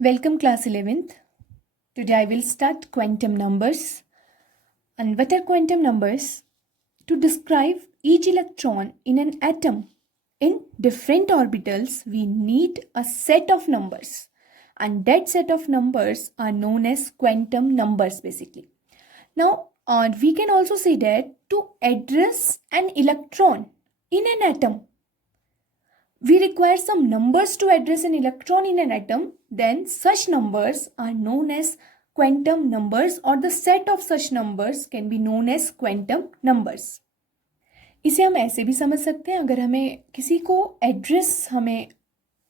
Welcome class 11th. Today I will start quantum numbers. And what are quantum numbers? To describe each electron in an atom in different orbitals, we need a set of numbers. And that set of numbers are known as quantum numbers basically. Now, we can also say that to address an electron in an atom, we require some numbers to address an electron in an atom, then such numbers are known as quantum numbers or the set of such numbers can be known as quantum numbers. इसे हम ऐसे भी समझ सकते हैं, अगर हमें किसी को एड्रेस हमें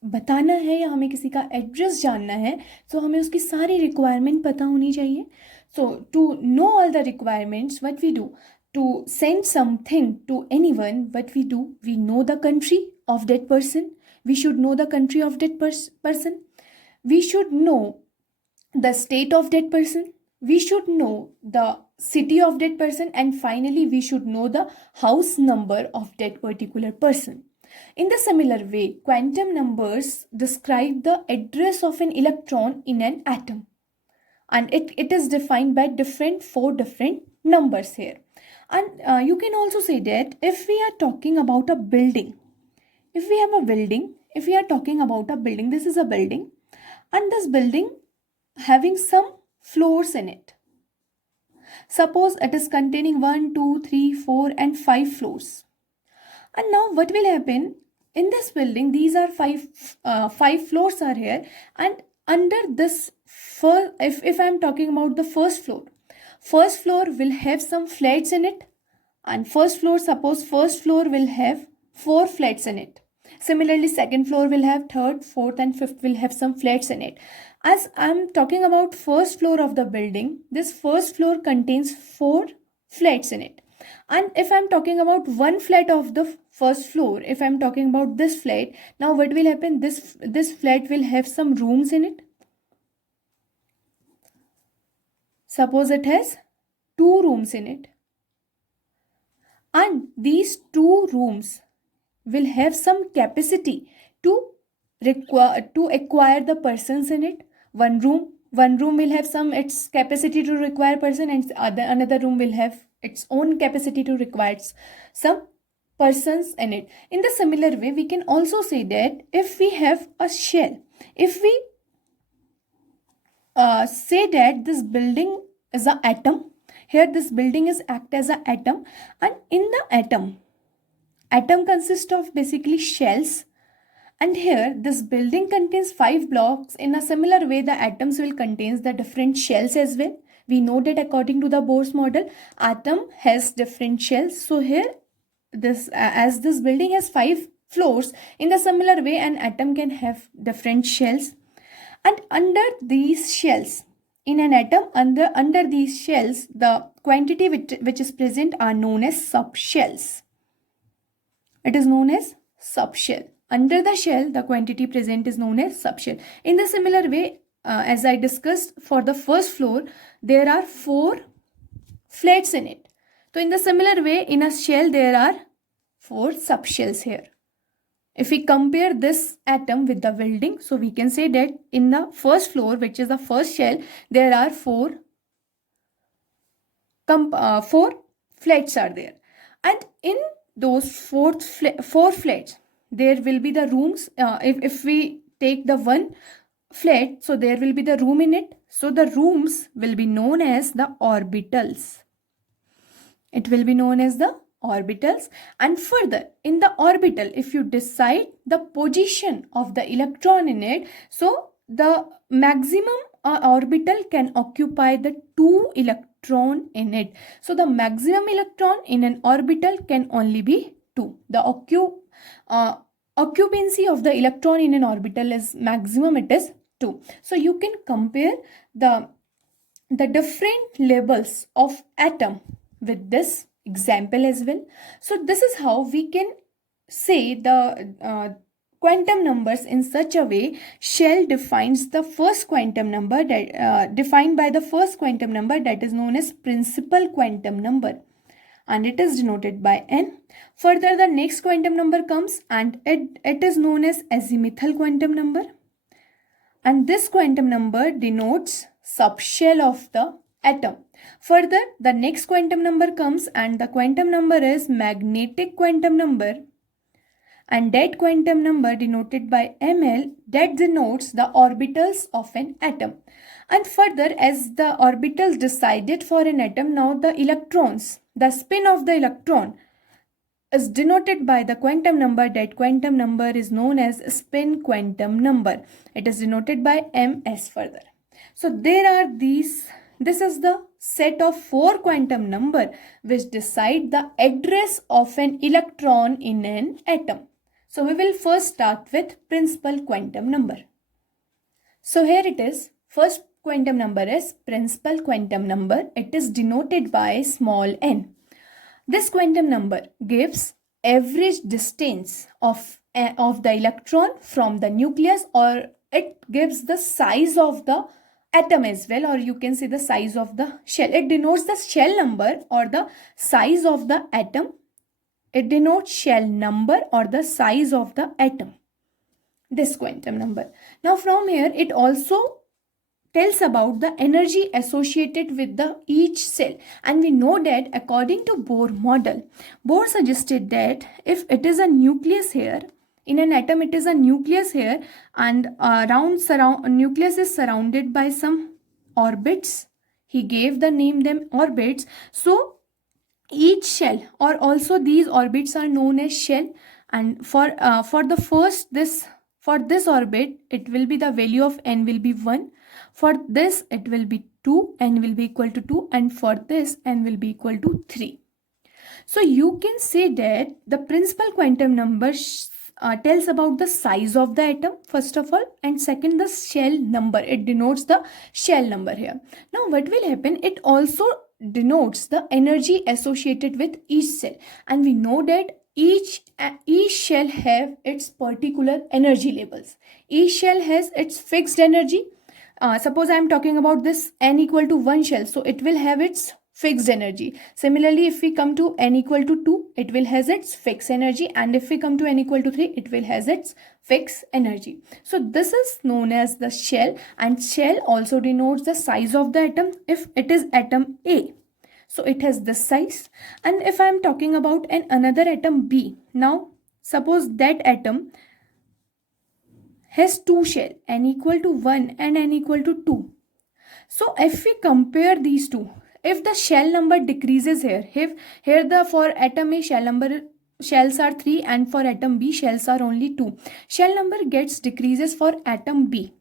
बताना है या हमें किसी का एड्रेस जानना है तो हमें उसकी सारी रिक्वायरमेंट पता होनी चाहिए. So to know all the requirements, what we do to send something to anyone, what we do, we know the country of that person. We should know the country of that person. We should know the state of that person. We should know the city of that person. And finally, we should know the house number of that particular person. In the similar way, quantum numbers describe the address of an electron in an atom. And it is defined by four different numbers here. And you can also say that if we are talking about a building, if we have a building, if we are talking about a building, this is a building, and this building having some floors in it. Suppose it is containing 1, 2, 3, 4 and 5 floors. And now what will happen in this building? These are five floors are here, and under this first, if I am talking about the first floor will have some flats in it, and suppose first floor will have 4 flats in it. Similarly, second floor will have third, fourth and fifth will have some flats in it. As I'm talking about first floor of the building, this first floor contains 4 flats in it. And if I'm talking about one flat of the first floor, if I'm talking about this flat, now what will happen? This flat will have some rooms in it. Suppose it has 2 rooms in it. And these 2 rooms will have some capacity to acquire the persons in it. One room will have some its capacity to require person, and another room will have its own capacity to require some persons in it. In the similar way, we can also say that if we have a shell, if we say that this building is an atom, here this building is act as an atom, and in the atom consists of basically shells, and here this building contains 5 blocks. In a similar way, the atoms will contain the different shells as well. We know that according to the Bohr's model, atom has different shells. So here this as this building has 5 floors, in the similar way an atom can have different shells, and under these shells in an atom, under these shells, the quantity which is present are known as subshells. It is known as subshell. Under the shell, the quantity present is known as subshell. In the similar way, as I discussed, for the first floor, there are 4 flats in it. So in the similar way, in a shell, there are 4 subshells here. If we compare this atom with the building, so we can say that in the first floor, which is the first shell, there are 4 flats are there. And in those 4 flats, there will be the rooms. If we take the one flat, so there will be the room in it. So the rooms will be known as the orbitals. It will be known as the orbitals. And further, in the orbital, if you decide the position of the electron in it, so the maximum orbital can occupy the 2 electron in it. So the maximum electron in an orbital can only be 2. The occupancy of the electron in an orbital is maximum, it is 2. So you can compare the different levels of atom with this example as well. So this is how we can say the quantum numbers in such a way. Shell defines the first quantum number that defined by the first quantum number, that is known as principal quantum number, and it is denoted by n. Further, the next quantum number comes, and it is known as azimuthal quantum number. and this quantum number denotes subshell of the atom. Further, the next quantum number comes, and the quantum number is magnetic quantum number, and that quantum number denoted by Ml, that denotes the orbitals of an atom. And further, as the orbitals decided for an atom, now the electrons, the spin of the electron is denoted by the quantum number. That quantum number is known as spin quantum number. It is denoted by Ms further. So there are these, this is the set of 4 quantum number which decide the address of an electron in an atom. So we will first start with principal quantum number. So here it is. First quantum number is principal quantum number. It is denoted by small n. This quantum number gives average distance of the electron from the nucleus, or it gives the size of the atom as well, or you can say the size of the shell. It denotes the shell number or the size of the atom. It denotes shell number or the size of the atom. This quantum number. Now from here it also tells about the energy associated with the each cell, and we know that according to Bohr model, Bohr suggested that if it is a nucleus here in an atom, it is a nucleus here, and nucleus is surrounded by some orbits. He gave the name them orbits. So each shell or also these orbits are known as shell, and for this orbit it will be the value of n will be 1. For this it will be 2, n will be equal to 2, and for this n will be equal to 3. So you can say that the principal quantum number tells about the size of the atom first of all, and second the shell number. It denotes the shell number here. Now what will happen, it also denotes the energy associated with each cell, and we know that each shell have its particular energy levels. Each shell has its fixed energy. Suppose I am talking about this n equal to 1 shell, so it will have its fixed energy. Similarly, if we come to n equal to 2, it will has its fixed energy, and if we come to n equal to 3, it will has its fixed energy. So this is known as the shell, and shell also denotes the size of the atom. If it is atom A, so it has this size, and if I am talking about another atom B, now suppose that atom has 2 shell, n equal to 1 and n equal to 2. So if we compare these two, if the shell number decreases here, for atom A shells are 3, and for atom B shells are only 2. Shell number gets decreases for atom B.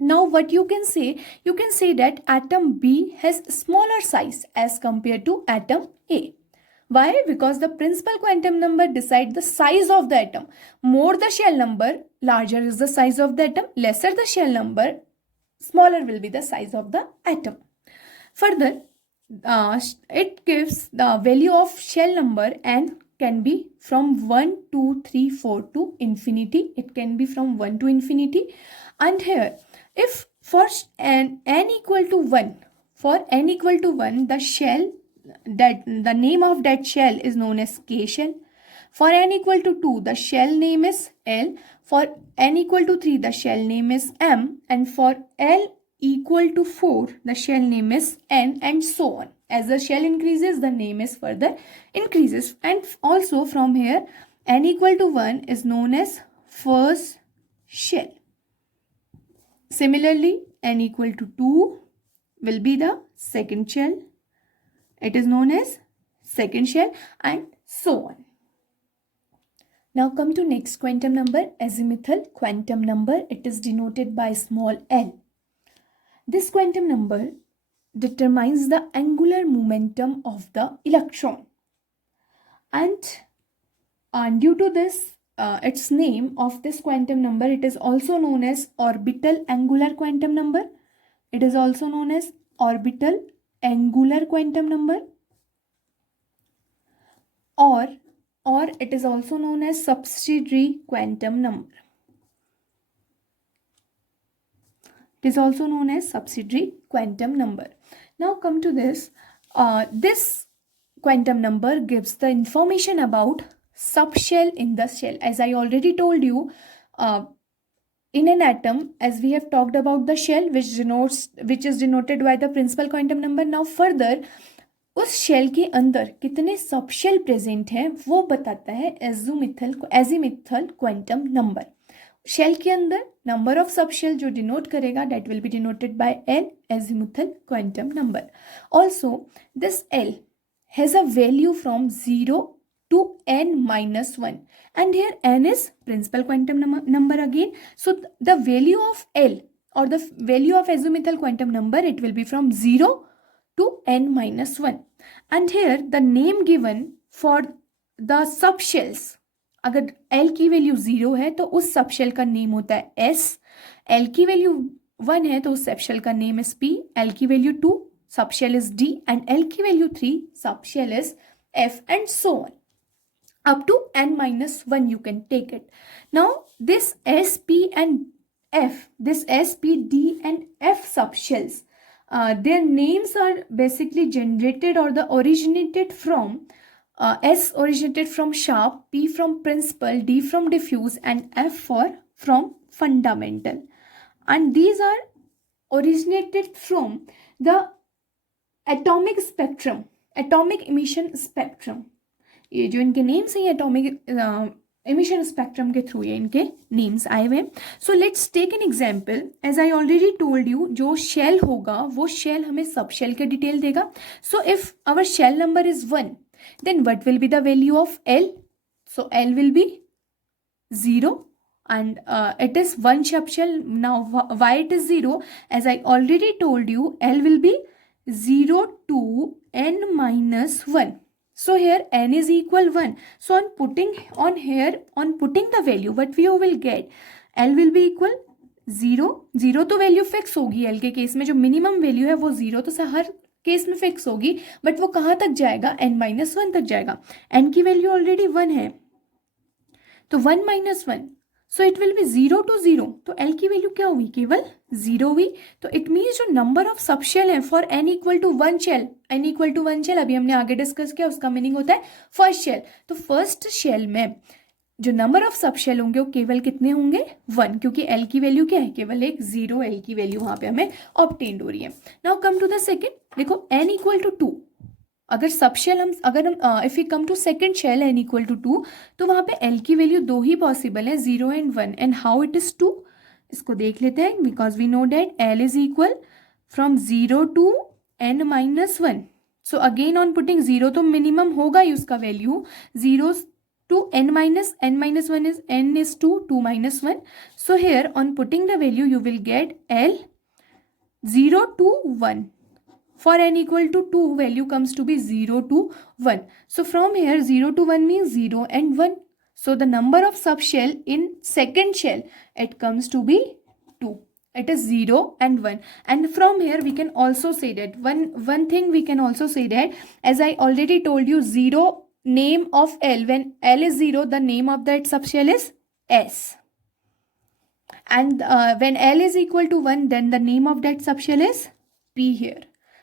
Now what you can say that atom B has smaller size as compared to atom A. Why? Because the principal quantum number decides the size of the atom. More the shell number, larger is the size of the atom. Lesser the shell number, smaller will be the size of the atom. Further, it gives the value of shell number, and can be from 1, 2, 3, 4 to infinity. It can be from 1 to infinity. And here, if for n equal to 1, the shell, that the name of that shell is known as K shell. For n equal to 2, the shell name is L. For n equal to 3, the shell name is M. And for L equal to 4, the shell name is N, and so on. As the shell increases, the name is further increases. And also from here, n equal to 1 is known as first shell. Similarly, n equal to 2 will be the second shell. It is known as second shell, and so on. Now come to next quantum number, azimuthal quantum number. It is denoted by small l. This quantum number determines the angular momentum of the electron, and due to this its name of this quantum number, it is also known as orbital angular quantum number. It is also known as orbital angular quantum number, or it is also known as subsidiary quantum number. It is also known as subsidiary quantum number. Now come to this. This quantum number gives the information about subshell in the shell. As I already told you, in an atom, as we have talked about the shell, which is denoted by the principal quantum number. Now further, उस shell के अंदर कितने subshell present हैं वो बताता है एजीमिथल quantum number. Shell के अंदर नंबर ऑफ सबशेल जो डिनोट करेगा, that will be denoted by L, azimuthal quantum number. Also this L has a value from 0 to n-1, and here n is principal quantum number again. So the value of L or the value of azimuthal quantum number, it will be from 0 to n-1. And here the name given for the subshells, अगर L की value 0 है तो उस subshell का name होता है S, L की value 1 है तो उस सबशेल का नेम is P, L की value 2 subshell is D, and L की value 3 subshell is F, and so on. Up to n-1 you can take it. Now this S, P and F, this S, P, D and F subshells, their names are basically generated or the originated from S originated from sharp, P from principal, D from diffuse, and F from fundamental. And these are originated from the atomic spectrum, atomic emission spectrum. ये जो इनके names हैं atomic emission spectrum के through ये इनके names आए हुए. So let's take an example. As I already told you, जो शेल होगा वो शेल हमें सब शेल के डिटेल देगा. So if our shell number is 1, then what will be the value of L? So L will be 0 and it is one subshell. Now why it is 0? As I already told you, L will be 0 to n-1. So here n is equal 1. So on putting the value, what we will get, L will be equal 0. 0 तो value fix होगी L के case में, जो minimum value है वो 0 तो हर case में fix होगी, बट वो कहाँ तक जाएगा? n-1 तक जाएगा. n की वैल्यू ऑलरेडी 1 है तो 1-1, so it will be 0 to 0. तो L की वैल्यू क्या हुई? केवल 0 हुई. तो इट मीन्स जो नंबर ऑफ सबशेल है for n equal to 1 shell, n equal to 1 shell अभी हमने आगे डिस्कस किया, उसका मीनिंग होता है फर्स्ट शेल. तो फर्स्ट शेल में जो नंबर ऑफ सबशेल होंगे वो केवल कितने होंगे? 1, क्योंकि L की वैल्यू क्या है? केवल एक 0 L की वैल्यू वहां पे हमें ऑब्टेन्ड हो रही है. Now come to the second. देखो n इक्वल टू 2, अगर सबशेल हम if you come to second shell n equal to 2, तो वहां पे L की वैल्यू 2 ही पॉसिबल है, 0 and 1. And how it is 2? इसको देख लेते हैं. Because we know that L is equal from 0 to n-1. So again on putting 0 तो मिनिमम होगा ही उसका value, 0 to n-1 is n is 2, 2-1. So here on putting the value you will get L 0 to 1. For n equal to 2, value comes to be 0 to 1. So from here 0 to 1 means 0 and 1. So the number of subshell in second shell, it comes to be 2. It is 0 and 1. And from here we can also say that one thing we can also say that, as I already told you, 0 name of L, when L is 0, the name of that subshell is S. And when L is equal to 1, then the name of that subshell is P here.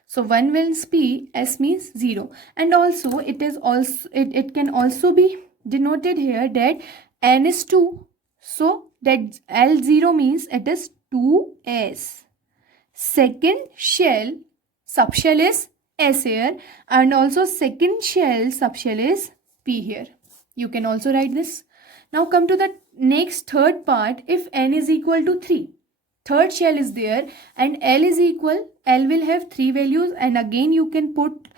So 1 means P, S means 0. And also it can also be denoted here that n is 2. So that L0 means it is 2S. Second shell subshell is S here, and also second shell subshell is P here. You can also write this. Now come to the next third part. If n is equal to 3, third shell is there and L is equal, L will have 3 values, and again you can put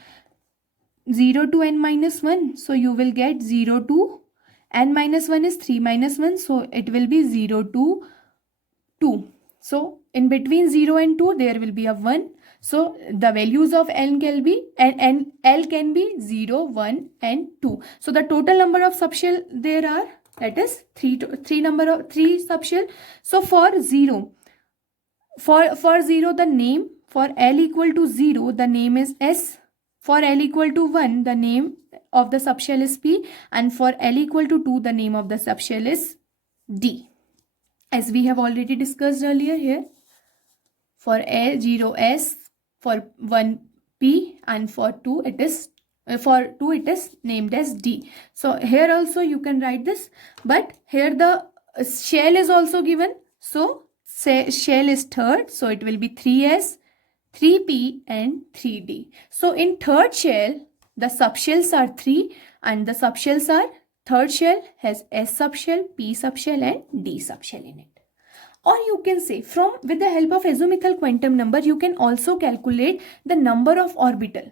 0 to n-1. So you will get 0 to n-1 is 3-1, so it will be 0 to 2. So in between 0 and 2 there will be a 1. So the values of L can be 0, 1 and 2. So the total number of subshell there are, that is 3 subshell. So for 0, the name, for L equal to 0, the name is S. For L equal to 1, the name of the subshell is P. And for L equal to 2, the name of the subshell is D. As we have already discussed earlier here. For L, 0 S, for 1 P, and for 2 it is named as D. So here also you can write this, but here the shell is also given. So shell is third, so it will be 3s, 3p and 3d. So in third shell, the subshells are 3 and the subshells are, third shell has s subshell, p subshell and d subshell in it. Or you can say, from with the help of azimuthal quantum number, you can also calculate the number of orbital.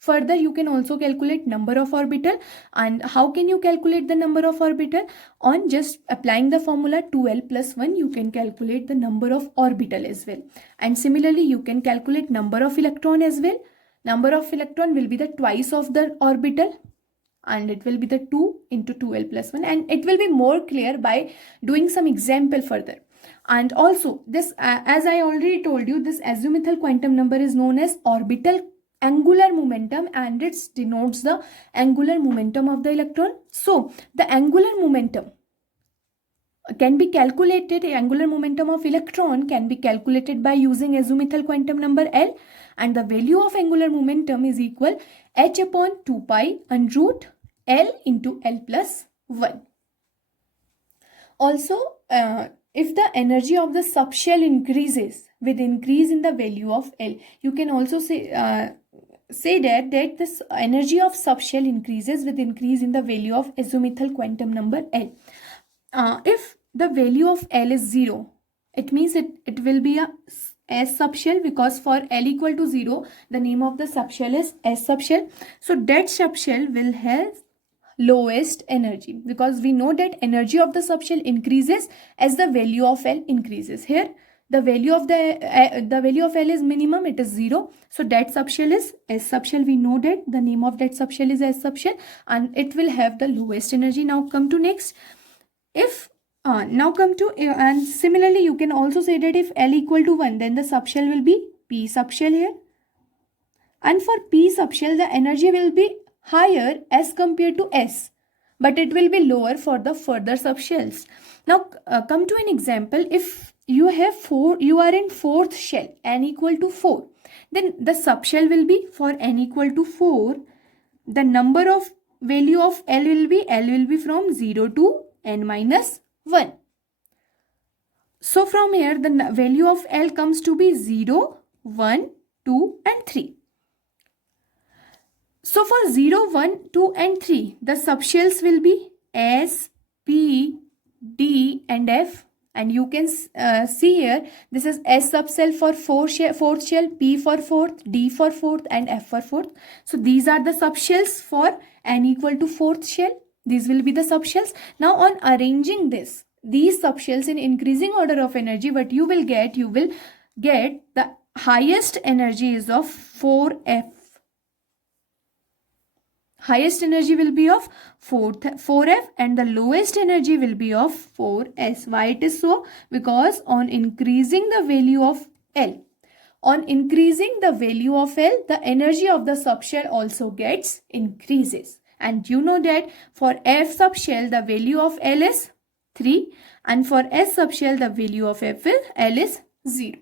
Further, you can also calculate number of orbital. And how can you calculate the number of orbital? On just applying the formula 2l plus 1, you can calculate the number of orbital as well. And similarly, you can calculate number of electron as well. Number of electron will be the twice of the orbital, and it will be the 2 into 2l plus 1, and it will be more clear by doing some example further. And also this, as I already told you, this azimuthal quantum number is known as orbital angular momentum, and it denotes the angular momentum of the electron. So the angular momentum can be calculated, angular momentum of electron can be calculated by using azimuthal quantum number L, and the value of angular momentum is equal h upon 2 pi and root L into L plus 1. Also, if the energy of the subshell increases with increase in the value of L, you can also say that this energy of subshell increases with increase in the value of azimuthal quantum number L. If the value of L is 0, it means it will be a S subshell, because for L equal to 0, the name of the subshell is S subshell. So that subshell will have lowest energy, because we know that energy of the subshell increases as the value of L increases. Here the value of L is minimum, it is 0, so that subshell is S subshell. We know that the name of that subshell is S subshell, and it will have the lowest energy. Now come to next. If and similarly you can also say that if L equal to 1, then the subshell will be P subshell here, and for P subshell the energy will be higher as compared to S, but it will be lower for the further subshells. Now come to an example. If you are in fourth shell, n equal to 4, then the subshell will be, for n equal to 4, the number of value of L will be from 0 to n minus 1. So from here the value of L comes to be 0, 1, 2 and 3. So for 0, 1, 2 and 3, the subshells will be S, P, D and F. And you can see here, this is S subshell for fourth shell, P for fourth, D for fourth and F for fourth. So these are the subshells for n equal to fourth shell. These will be the subshells. Now on arranging these subshells in increasing order of energy, what you will get the highest energy is of 4F. Highest energy will be of 4F and the lowest energy will be of 4S. Why it is so? Because on increasing the value of L, the energy of the subshell also gets increases. And you know that for F subshell the value of L is 3 and for S subshell the value of L is 0.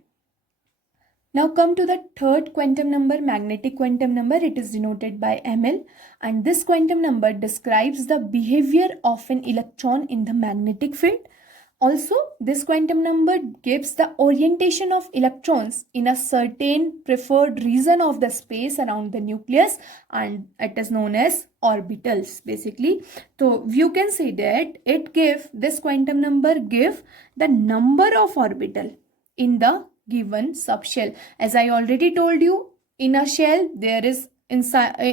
Now come to the third quantum number, magnetic quantum number. It is denoted by Ml, and this quantum number describes the behavior of an electron in the magnetic field. Also, this quantum number gives the orientation of electrons in a certain preferred region of the space around the nucleus, and it is known as orbitals basically. So you can say that this quantum number give the number of orbital in the given subshell. As I already told you, in a shell there is a subshell,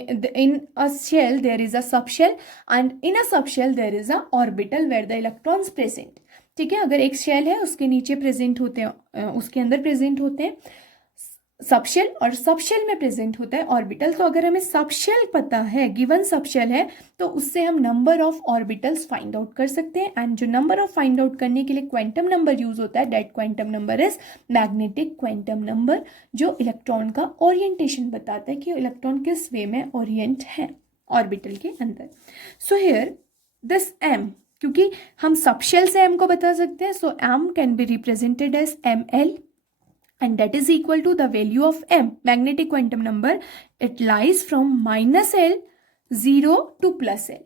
and in a subshell there is a orbital where the electrons present. ठीक है, अगर एक shell है उसके नीचे present होते हैं, उसके अंदर प्रेजेंट होते हैं सबशेल और सबशेल में प्रेजेंट होता है ऑर्बिटल. तो अगर हमें सबशेल पता है, गिवन सबशेल है, तो उससे हम number of orbitals find out कर सकते हैं. एंड जो नंबर ऑफ फाइंड आउट करने के लिए क्वांटम नंबर यूज होता है, that quantum number is magnetic quantum number, जो इलेक्ट्रॉन का ओरिएंटेशन बताता है कि इलेक्ट्रॉन किस वे में ओरिएंट है ऑर्बिटल के अंदर. सो हियर दिस m, क्योंकि हम सबशेल से m को बता सकते हैं, so m can be represented as ml and that is equal to the value of m, magnetic quantum number. It lies from minus L 0 to plus L.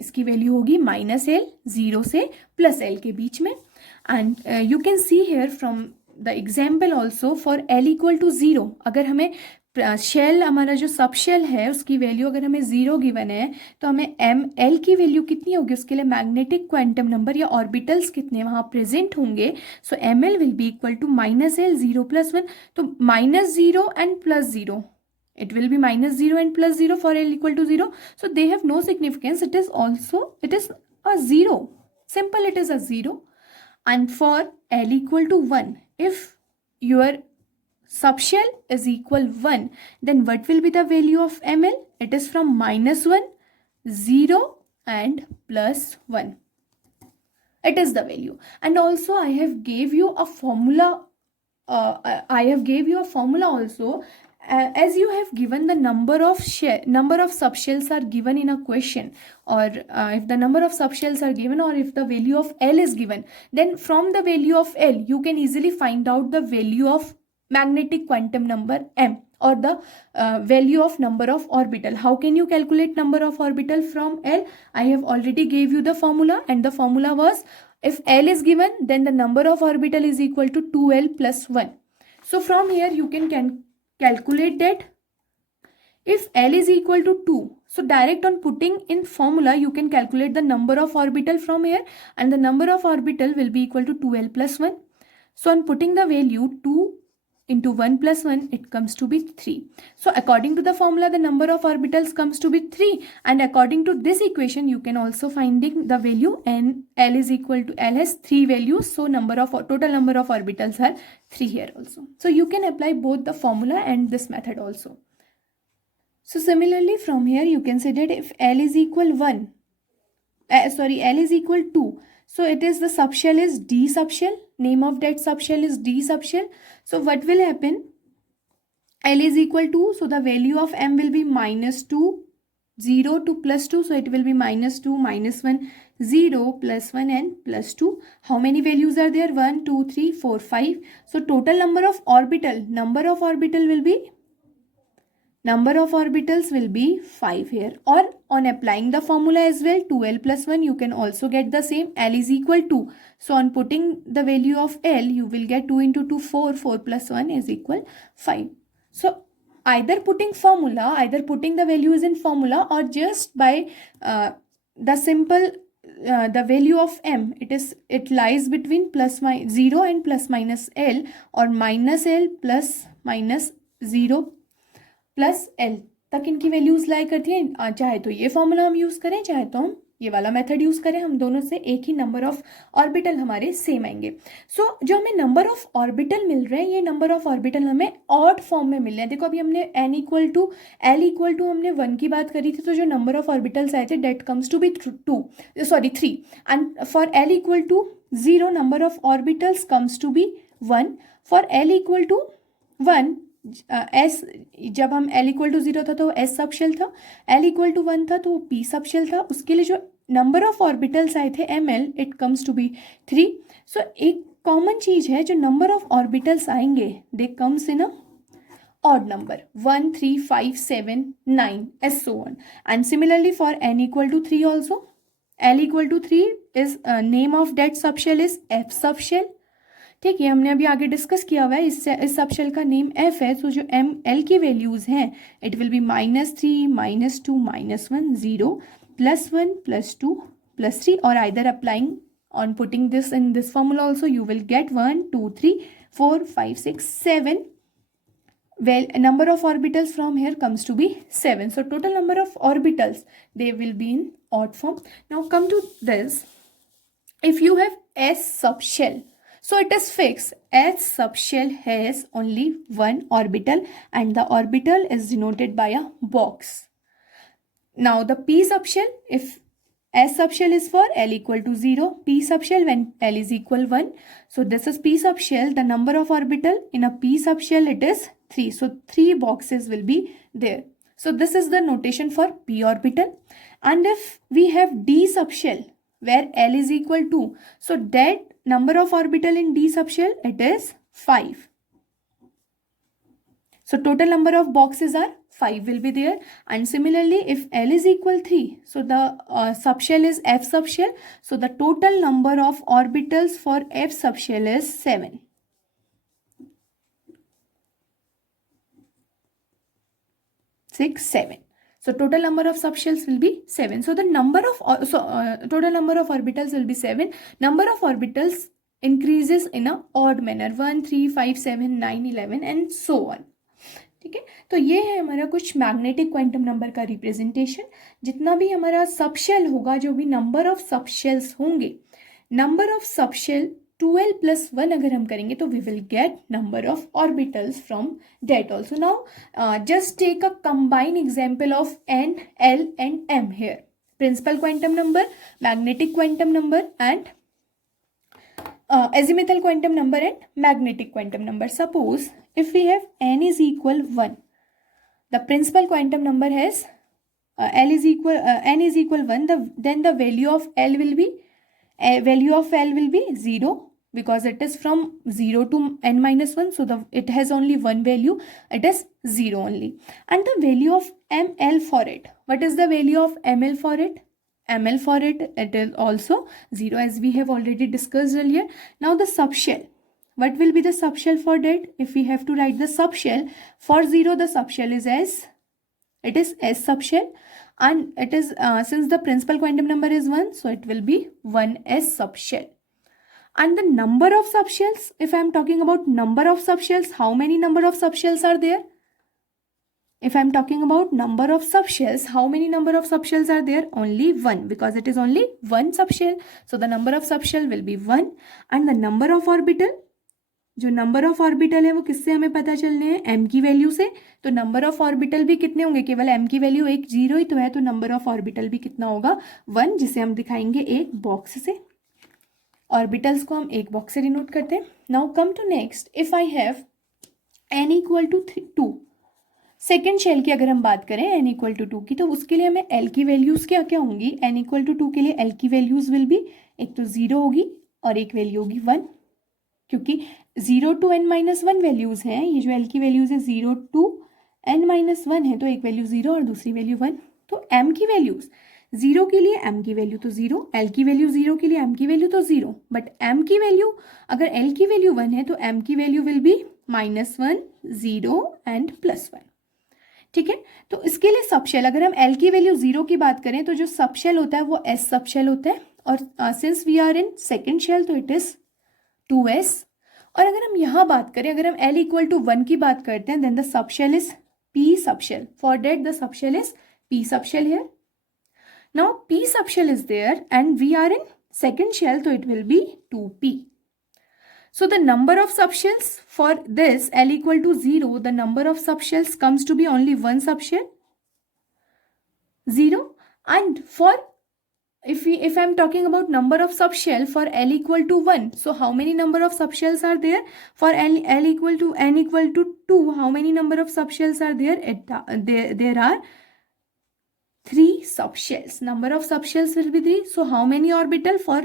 इसकी value होगी minus L 0 से plus L के बीच में. And you can see here from the example also for L equal to 0, अगर हमें shell हमारा जो सब शेल है उसकी वैल्यू अगर हमें 0 गिवन है तो हमें एम एल की वैल्यू कितनी होगी, उसके लिए मैग्नेटिक क्वांटम नंबर या ऑर्बिटल्स कितने वहाँ प्रेजेंट होंगे. So M L will be equal to minus L 0 + 1. तो -0 and +0, it will be -0 and +0 for L equal to 0. So they have no significance. It is a 0. Simple, it is a 0. And for L equal to 1, if your subshell is equal 1, then what will be the value of ml? It is from -1, 0 and +1. It is the value. And also I have gave you a formula. Also, as you have given the number of subshells are given in a question, or if the number of subshells are given, or if the value of L is given, then from the value of L you can easily find out the value of magnetic quantum number m, or the value of number of orbital. How can you calculate number of orbital from L? I have already gave you the formula, and the formula was, if L is given, then the number of orbital is equal to 2L + 1. So from here you can calculate that if L is equal to 2. So direct on putting in formula you can calculate the number of orbital from here, and the number of orbital will be equal to 2L + 1. So on putting the value 2 into 1 + 1, it comes to be 3. So according to the formula, the number of orbitals comes to be 3, and according to this equation you can also finding the value, and L has 3 values, so total number of orbitals are 3 here also. So you can apply both the formula and this method also. So similarly from here you can say that if L is equal 2, so it is the subshell is D subshell. Name of that subshell is D subshell. So what will happen? L is equal to, so the value of m will be -2, 0 to +2. So it will be -2, -1, 0, +1 and +2. How many values are there? 1, 2, 3, 4, 5. So total number of orbitals will be 5 here. Or on applying the formula as well, 2L + 1, you can also get the same. L is equal to, so on putting the value of L, you will get 2 into 2, 4, 4 + 1 is equal 5. So either putting the values in formula, or just by the simple the value of m, it lies between +0 and ±L, or -L ± 0 + L तक इनकी values लाई करती हैं. चाहे तो ये formula हम use करें, चाहे तो हम ये वाला मेथड यूज करें, हम दोनों से एक ही नंबर ऑफ ऑर्बिटल हमारे सेम आएंगे. सो जो हमें नंबर ऑफ ऑर्बिटल मिल रहे हैं, ये नंबर ऑफ ऑर्बिटल हमें ऑड फॉर्म में मिल रहे हैं. देखो अभी हमने L इक्वल टू हमने 1 की बात करी थी, तो जो नंबर ऑफ ऑर्बिटल्स आए थे that comes to be 3, and for L equal to 0 number of orbitals comes to be 1. For L equal to 1, S, जब हम L इक्वल टू 0 था तो एस सबशेल था, L इक्वल टू 1 था तो P subshell था. उसके लिए जो नंबर ऑफ ऑर्बिटल्स आए थे ml, it comes to be 3. So एक कॉमन चीज है, जो नंबर ऑफ ऑर्बिटल्स आएंगे they comes in a odd number, 1, 3, 5, 7, 9 as so on. And similarly for n equal to 3 also, L equal to 3 is name of that subshell is F subshell. ठीक है, हमने अभी आगे discuss किया हुआ है. इस सबशेल का नेम F है. सो जो L की वैल्यूज हैं, इट विल बी -3, -2, -1, 0, +1, +2, +3, और either applying on putting this in this formula also, you will get 1, 2, 3, 4, 5, 6, 7. Well, number of orbitals from here comes to be 7. So total number of orbitals, they will be in odd form. Now come to this. If you have S subshell, so it is fixed. S subshell has only one orbital, and the orbital is denoted by a box. Now the P subshell, if S subshell is for L equal to 0, P subshell when L is equal 1. So this is P subshell. The number of orbital in a P subshell, it is 3. So 3 boxes will be there. So this is the notation for P orbital. And if we have D subshell where L is equal to, so that number of orbital in D subshell, it is 5. So total number of boxes are 5 will be there. And similarly, if L is equal 3, so the subshell is F subshell. So the total number of orbitals for F subshell is 7. 6, 7. So total number of subshells will be 7. So the number of total number of orbitals will be 7. Number of orbitals increases in a odd manner, 1, 3, 5, 7, 9, 11 and so on. ठीक है, तो ये है हमारा कुछ magnetic quantum number का representation. जितना भी हमारा सबशेल होगा, जो भी नंबर ऑफ सबशेल्स होंगे, number of subshell 2l plus 1 अगर हम करेंगे तो we will get number of orbitals from that also. Now just take a combined example of n, l and m here. Principal quantum number, magnetic quantum number and azimuthal quantum number and magnetic quantum number. Suppose if we have n is equal 1, the principal quantum number has n is equal 1, then the value of L will be 0, because it is from 0 to n minus 1, so it has only one value, it is 0 only. And the value of ml for it, what is the value of ml for it? Ml for it is also 0, as we have already discussed earlier. Now the subshell, what will be the subshell for that? If we have to write the subshell for 0, the subshell is S subshell, and it is since the principal quantum number is 1, so it will be 1s subshell. And the number of subshells, if I am talking about number of subshells, how many number of subshells are there? If I am talking about number of subshells, how many number of subshells are there? Only 1, because it is only one subshell. So the number of subshell will be 1. And the number of orbital, जो number of orbital है वो किससे हमें पता चलने हैं? m की value से. तो नंबर ऑफ ऑर्बिटल भी कितने होंगे? केवल m की वैल्यू 1, 0 ही तो है, तो नंबर ऑफ ऑर्बिटल भी कितना होगा? 1, जिसे हम दिखाएंगे एक बॉक्स से. ऑर्बिटल्स को हम एक बॉक्स से डिनोट करते हैं. Now come to next. If I have n equal to 2, second shell की अगर हम बात करें n इक्वल टू 2 की, तो उसके लिए हमें l की वैल्यूज क्या क्या होंगी? n इक्वल टू 2 के लिए l की वैल्यूज विल बी, एक तो 0 होगी और एक वैल्यू होगी 1, क्योंकि 0 to n minus 1 वैल्यूज हैं. ये जो l की वैल्यूज है 0 to n minus 1 है, तो एक वैल्यू 0 और दूसरी वैल्यू 1. तो m की वैल्यूज 0 के लिए m की वैल्यू तो 0, l की वैल्यू 0 के लिए m की वैल्यू तो 0, बट m की वैल्यू, अगर l की वैल्यू 1 है तो m की वैल्यू विल बी -1, 0 एंड +1. ठीक है, तो इसके लिए सबशेल, अगर हम l की वैल्यू 0 की बात करें तो जो सबशेल होता है वो s सबशेल होता है, और since we are in second shell तो इट इज 2s. और अगर हम यहाँ बात करें, अगर हम l इक्वल टू 1 की बात करते हैं, then the subshell is p subshell. For that the subshell is p subshell here. Now p subshell is there and we are in second shell, so it will be 2p. So the number of subshells for this l equal to 0, the number of subshells comes to be only one subshell, 0. And for if I'm talking about number of subshell for l equal to 1, so how many number of subshells are there? For l equal to n equal to 2, how many number of subshells are there? There are 3 subshells. Number of subshells will be 3. So how many orbital? For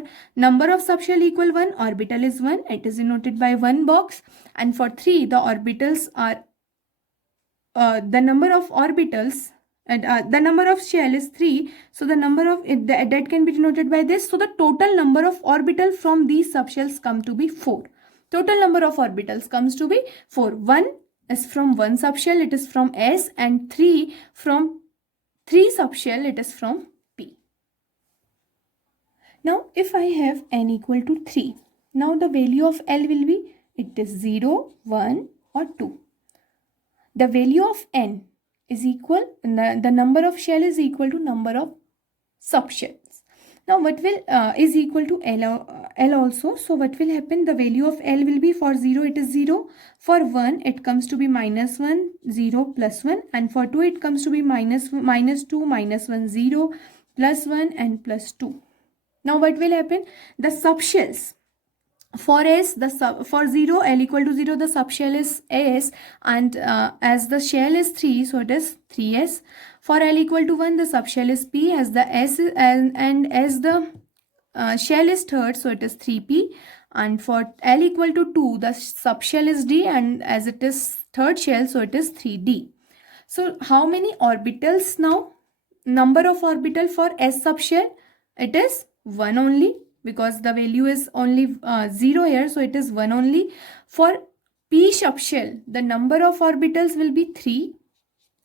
number of subshell equal 1, orbital is 1. It is denoted by 1 box. And for 3, the orbitals are the number of orbitals. And the number of shell is 3, so the number of that can be denoted by this. So the total number of orbital from these subshells come to be 4. Total number of orbitals comes to be 4. 1 is from one subshell, it is from S, and 3 from 3 subshell, it is from P. Now if I have n equal to 3, now the value of L will be, it is 0, 1 or 2. The value of n is equal, the number of shell is equal to number of subshells. Now what will is equal to L also. So what will happen? The value of L will be, for 0 it is 0, for 1 it comes to be -1, 0, +1, and for 2 it comes to be -2, -1, 0, +1 and +2. Now what will happen? The subshells. For S, for 0, L equal to 0, the subshell is S, and as the shell is 3, so it is 3S. For L equal to 1, the subshell is P, as the S and as the shell is third, so it is 3P. And for L equal to 2, the subshell is D, and as it is third shell, so it is 3D. So how many orbitals now? Number of orbital for S subshell, it is 1 only, because the value is only 0 here, so it is 1 only. For P subshell, the number of orbitals will be 3.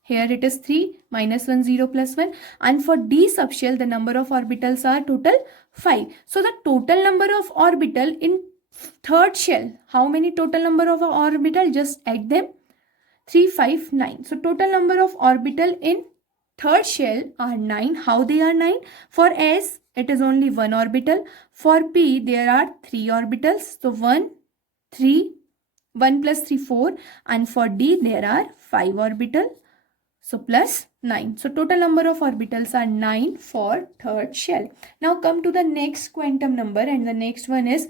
Here it is 3, minus 1, 0, plus 1. And for D subshell, the number of orbitals are total 5. So the total number of orbital in third shell, how many total number of orbital? Just add them. 3, 5, 9. So total number of orbital in third shell are 9. How they are 9? For S, it is only 1 orbital. For P, there are 3 orbitals. So 1, 3, 1 plus 3, 4. And for D, there are 5 orbital. So plus 9. So total number of orbitals are 9 for third shell. Now come to the next quantum number, and the next one is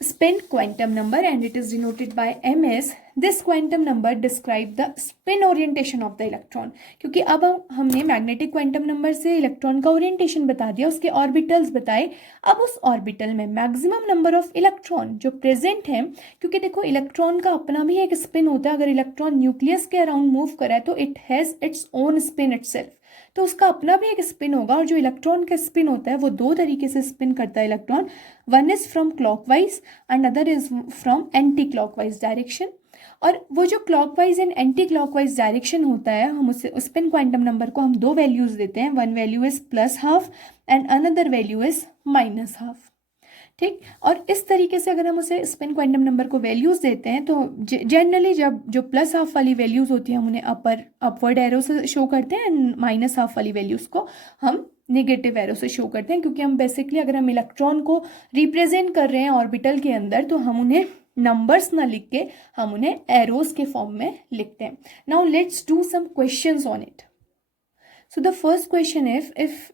spin quantum number, and it is denoted by ms. This quantum number describe the spin orientation of the electron. क्योंकि अब हमने magnetic quantum number से electron का orientation बता दिया, उसके orbitals बताए. अब उस ऑर्बिटल में मैक्सिमम नंबर ऑफ इलेक्ट्रॉन जो प्रेजेंट है, क्योंकि देखो इलेक्ट्रॉन का अपना भी एक स्पिन होता है. अगर इलेक्ट्रॉन न्यूक्लियस के अराउंड मूव करे तो it has its own spin itself, तो उसका अपना भी एक स्पिन होगा. और जो इलेक्ट्रॉन का स्पिन होता है वो दो तरीके से स्पिन करता है electron. One is from clockwise and other is from anti clockwise direction. और वो जो clockwise and anti clockwise direction होता है, हम उसे स्पिन क्वांटम नंबर को हम दो वैल्यूज देते हैं. One value is +½ and another value is -½ ठीक. और इस तरीके से अगर हम उसे स्पिन क्वांटम नंबर को वैल्यूज देते हैं तो जनरली जब जो +½ वाली वैल्यूज होती हैं हम उन्हें अपवर्ड एरो से शो करते हैं, एंड -½ वाली वैल्यूज को हम नेगेटिव एरो से शो करते हैं. क्योंकि हम बेसिकली अगर हम इलेक्ट्रॉन को रिप्रेजेंट कर रहे हैं ऑर्बिटल के अंदर, तो हम उन्हें नंबर्स ना लिख के हम उन्हें एरोज के फॉर्म में लिखते हैं. Now let's do some questions on it. So the first question if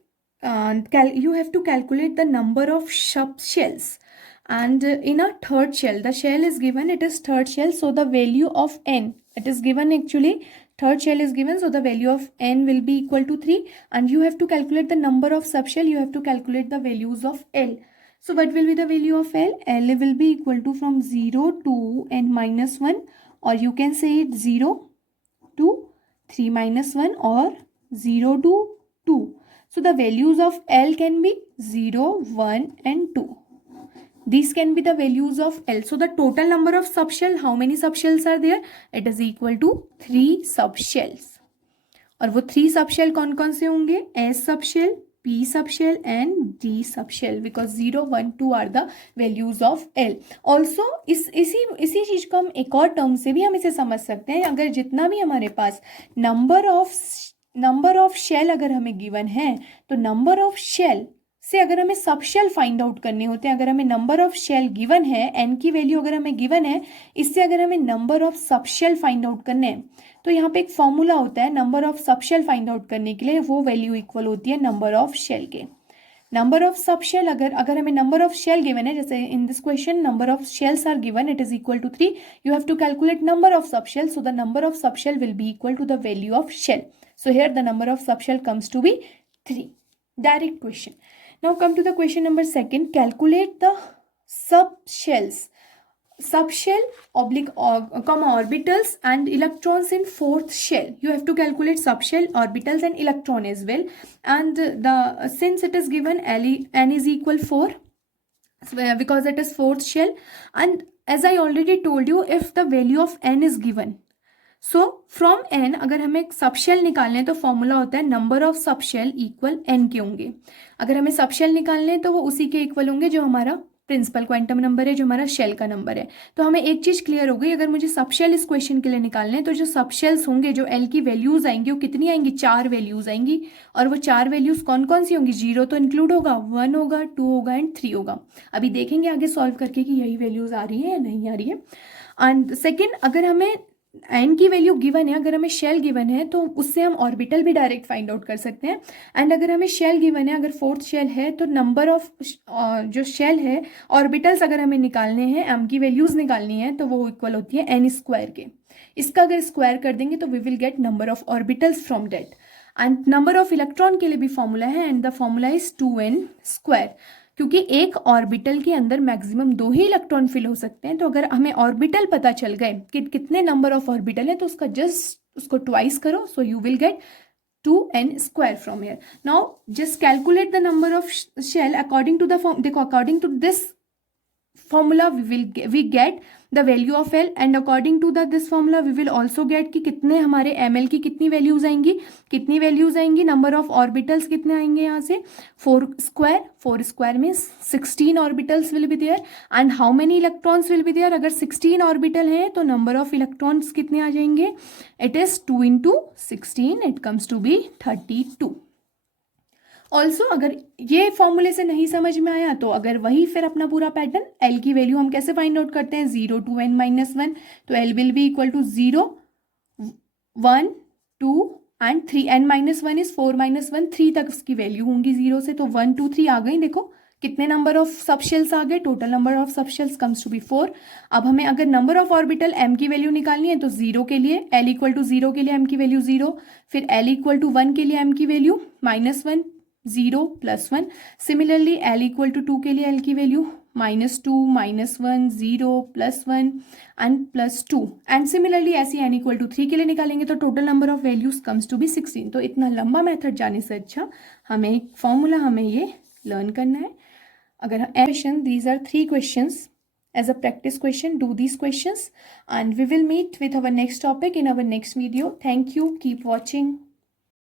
you have to calculate the number of subshells, and in a third shell, the shell is given, it is third shell, so the value of n, it is given actually, third shell is given, so the value of n will be equal to 3, and you have to calculate the number of subshell, you have to calculate the values of L. So what will be the value of L? L will be equal to from 0 to n minus 1, or you can say it 0 to 3 minus 1, or 0 to 2. So the values of L can be 0, 1 and 2. These can be the values of L. So the total number of subshell, how many subshells are there? It is equal to 3 subshells. और वो 3 subshell कौन कौन से होंगे? S subshell, P subshell and D subshell, because 0, 1, 2 are the values of L. Also इसी चीज़ को हम एक और टर्म से भी हम इसे समझ सकते हैं. अगर जितना भी हमारे पास नंबर ऑफ शेल अगर हमें गिवन है, तो नंबर ऑफ शेल से अगर हमें सबशेल फाइंड आउट करने होते हैं, अगर हमें नंबर ऑफ शेल गिवन है, एन की वैल्यू अगर हमें गिवन है, इससे अगर हमें number of subshell find out करने हैं, तो यहाँ पे एक फॉर्मूला होता है number of subshell find out करने के लिए. वो वैल्यू इक्वल होती है नंबर ऑफ शेल के. नंबर ऑफ सबशेल अगर हमें नंबर ऑफ शेल गिवन है, जैसे in this question number of shells are given, it is equal to 3. You have to calculate number of subshell, so the number of subshell will be equal to the value of shell. So here the number of subshell comes to be 3. Direct question. Now come to the question number 2. Calculate the subshells. Subshell comma orbitals and electrons in fourth shell. You have to calculate subshell, orbitals and electron as well. And since it is given n is equal 4, because it is fourth shell. And as I already told you, if the value of n is given, so from n अगर हमें subshell निकालने तो formula होता है number of subshell equal n के होंगे. अगर हमें सबशेल निकालने तो वो उसी के इक्वल होंगे जो हमारा प्रिंसिपल क्वांटम नंबर है, जो हमारा शेल का नंबर है. तो हमें एक चीज़ क्लियर हो गई, अगर मुझे सबशेल इस क्वेश्चन के लिए निकालने तो जो सबशेल्स होंगे, जो एल की वैल्यूज़ आएंगी, वो कितनी आएंगी? 4 वैल्यूज़ आएंगी. और वो 4 वैल्यूज़ कौन कौन सी होंगी? 0 तो इंक्लूड होगा, 1 होगा, 2 होगा एंड 3 होगा. अभी देखेंगे आगे सॉल्व करके कि यही वैल्यूज़ आ रही है या नहीं आ रही है. एंड सेकेंड, अगर हमें एन की वैल्यू गिवन है, अगर हमें शेल गिवन है, तो उससे हम ऑर्बिटल भी डायरेक्ट फाइंड आउट कर सकते हैं. एंड अगर हमें शेल गिवन है, अगर फोर्थ शेल है, तो नंबर ऑफ जो शेल है, ऑर्बिटल्स अगर हमें निकालने हैं, एम की वैल्यूज़ निकालनी है, तो वो इक्वल होती है n स्क्वायर के. इसका अगर स्क्वायर कर देंगे तो we will get number of orbitals from that. And number of electron के लिए भी फॉर्मूला है, and the formula is 2n square. क्योंकि एक ऑर्बिटल के अंदर मैक्सिमम 2 ही इलेक्ट्रॉन फिल हो सकते हैं. तो अगर हमें ऑर्बिटल पता चल गए कि कितने नंबर ऑफ ऑर्बिटल है, तो उसका जस्ट उसको ट्वाइस करो, so you will get 2n square from here. Now just calculate the number of shell according to the form. देखो according to this formula we get the value of L, and according to this formula we will also get कि कितने हमारे ml की कितनी values आएंगी, number of orbitals कितने आएंगे यहाँ से 4 स्क्वायर में 16 orbitals will be there, and how many electrons will be there. अगर 16 ऑर्बिटल है तो नंबर ऑफ इलेक्ट्रॉन्स कितने आ जाएंगे, it is 2 into 16, it comes to be 32. Also अगर ये फॉर्मूले से नहीं समझ में आया तो अगर वही फिर अपना पूरा पैटर्न, एल की वैल्यू हम कैसे फाइंड आउट करते हैं, 0 to n-1, तो L will be equal to 0, 1, 2 and 3. n-1 is 4 - 1, 3 तक उसकी वैल्यू होंगी 0 से, तो 1 2 3 आ गई. देखो कितने नंबर ऑफ सबशेल्स आ गए, total number of subshells comes to be 4. अब हमें अगर नंबर ऑफ ऑर्बिटल m की वैल्यू निकालनी है तो 0 के लिए l इक्वल टू 0 के लिए m की वैल्यू 0, फिर l इक्वल टू 1 के लिए m की value -1, 0 + 1. Similarly l equal to 2 के लिए l की वैल्यू -2, -1, 0 + 1 एंड +2. एंड सिमिलरली ऐसे n इक्वल टू 3 के लिए निकालेंगे तो total number of values comes to be 16. तो इतना लंबा मेथड जाने से अच्छा हमें एक फॉर्मूला हमें ये लर्न करना है. अगर question, these are 3 questions as a practice question. Do these questions and we will meet with our next topic in our next video. Thank you. Keep watching.